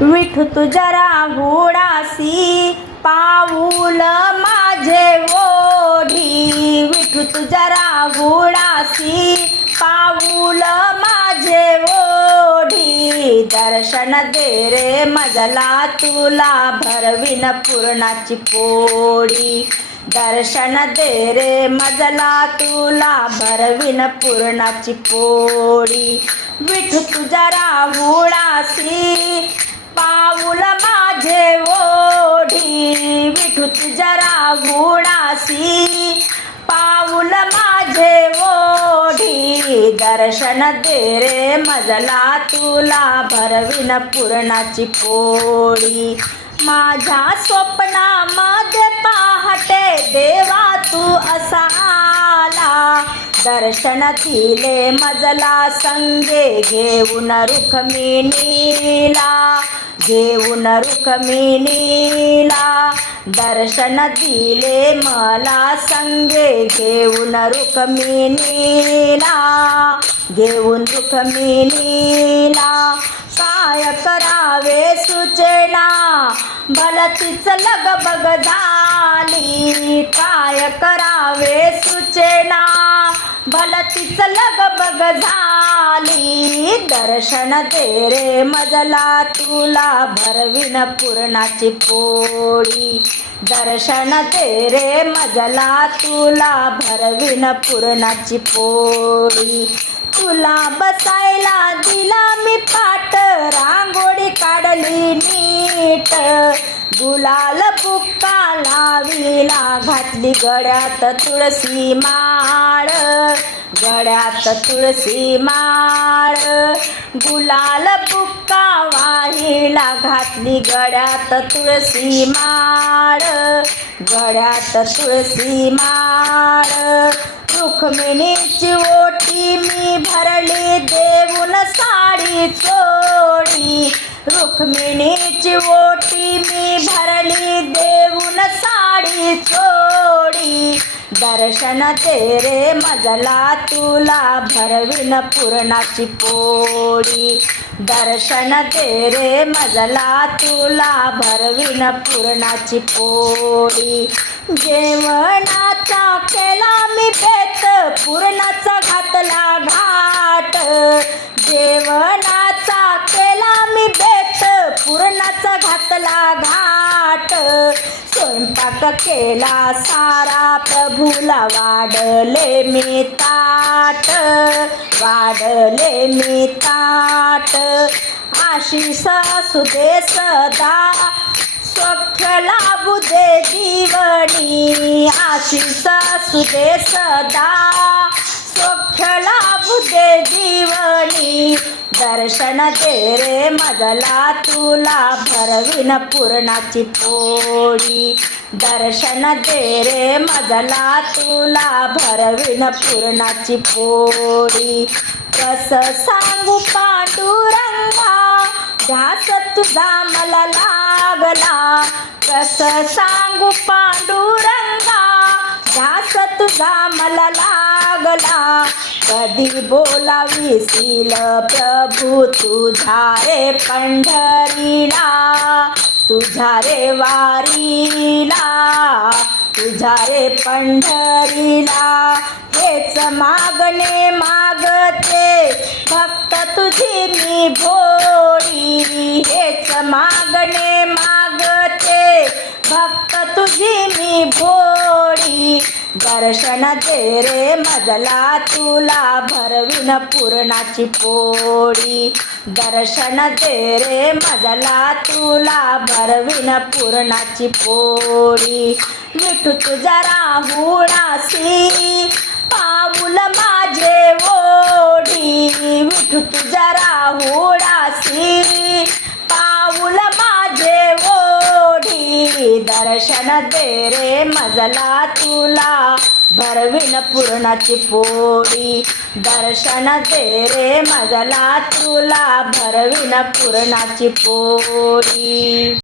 विठू तुझ्या राहुडासी पाऊल माझे ओढी. विठू तुझ्या राहुडासी पाऊल माझे ओढी. दर्शन दे रे मजला तुला भरविन पूर्णाची पोळी. दर्शन दे रे मजला तुला भरविन पूर्णाची पोळी. विठू तुझ्या राहुडासी ओढी जरा गुणासी पाऊल माझे ओढी दर्शन दे रे मजला. तुला भरविन पूर्णाची पोळी. माझ्या स्वप्नामध्ये पहाटे देवा तू असा आला दर्शन दिले मजला संगे घेऊन रुक्मिणीला. घेऊन रुक्मिणीला. दर्शन दिले मला संगे घेऊन रुक्मिणीला. घेऊन रुक्मिणीला. काय करावे सुचना भलतीच लगबग झाली. काय करावे सुचना भलतीच लगबग झाली. दर्शन तेरे रे मजला तुला भरविन पूर्णाची पोळी. दर्शन तेरे रे मजला तुला भरविन पूर्णाची पोळी. तुला बसायला दिला मी पाट रांगोळी काढली नीट. गुलाल बुक्का लावीला घातली गड्यात तुळशी माळ. गड्यात तुळशी माळ. गुलाल बुक्का वाहिला घातली गड्यात तुळशी माळ. गड्यात तुळशी माळ. रुक्मिणीची ओटी मी भरली देऊन साडी चोडी रुक्मिणीची ओटी मी भरली देऊन साडी चोडी दर्शन तेरे रे मजला तुला भरविन पूर्णाची पोळी. दर्शन तेरे रे मजला तुला भरविन पूर्णाची पोळी. जेवणाचा केला मी बेत पूर्णाचा घातला घाट. जेवणाचा केला मी बेत पूर्णाचा घातला घाट. केला सारा प्रभूला वाढले मी ताट वाढले मी ताट. आशिष असू दे सदा सख्य लाभू दे जीवनी. आशिष असू दे सदा. दर्शन दे रे मजला तुला भरविन पूर्णाची पोळी. दर्शन दे रे मजला तुला भरविन पूर्णाची पोळी. कस सांगू पांडुरंगा ध्यास तुझा मला लागला. कस सांगू पांडुरंगा ध्यास तुझा मला लागला. कधी बोलाविसील प्रभू तुझा रे पंढरीला तुझा रे वारीला तुझा रे पंढरीला. हेच मागणे मागते फक्त तुझी मी भोळी हेच मागणे मागते फक्त तुझी मी भो दर्शन दे रे मजला तुला भरविन पुरणाची पोळी. दर्शन दे रे मजला तुला भरविन पुरणाची पोळी. मिठू तुझा राहुणासी पाऊल माझे ओढी. विठू तुझा राहुणासी दर्शन दे रे मजला तुला. भरविन पूर्णाची पोळी. दर्शन दे रे मजला तुला. भरविन पूर्णाची पोळी.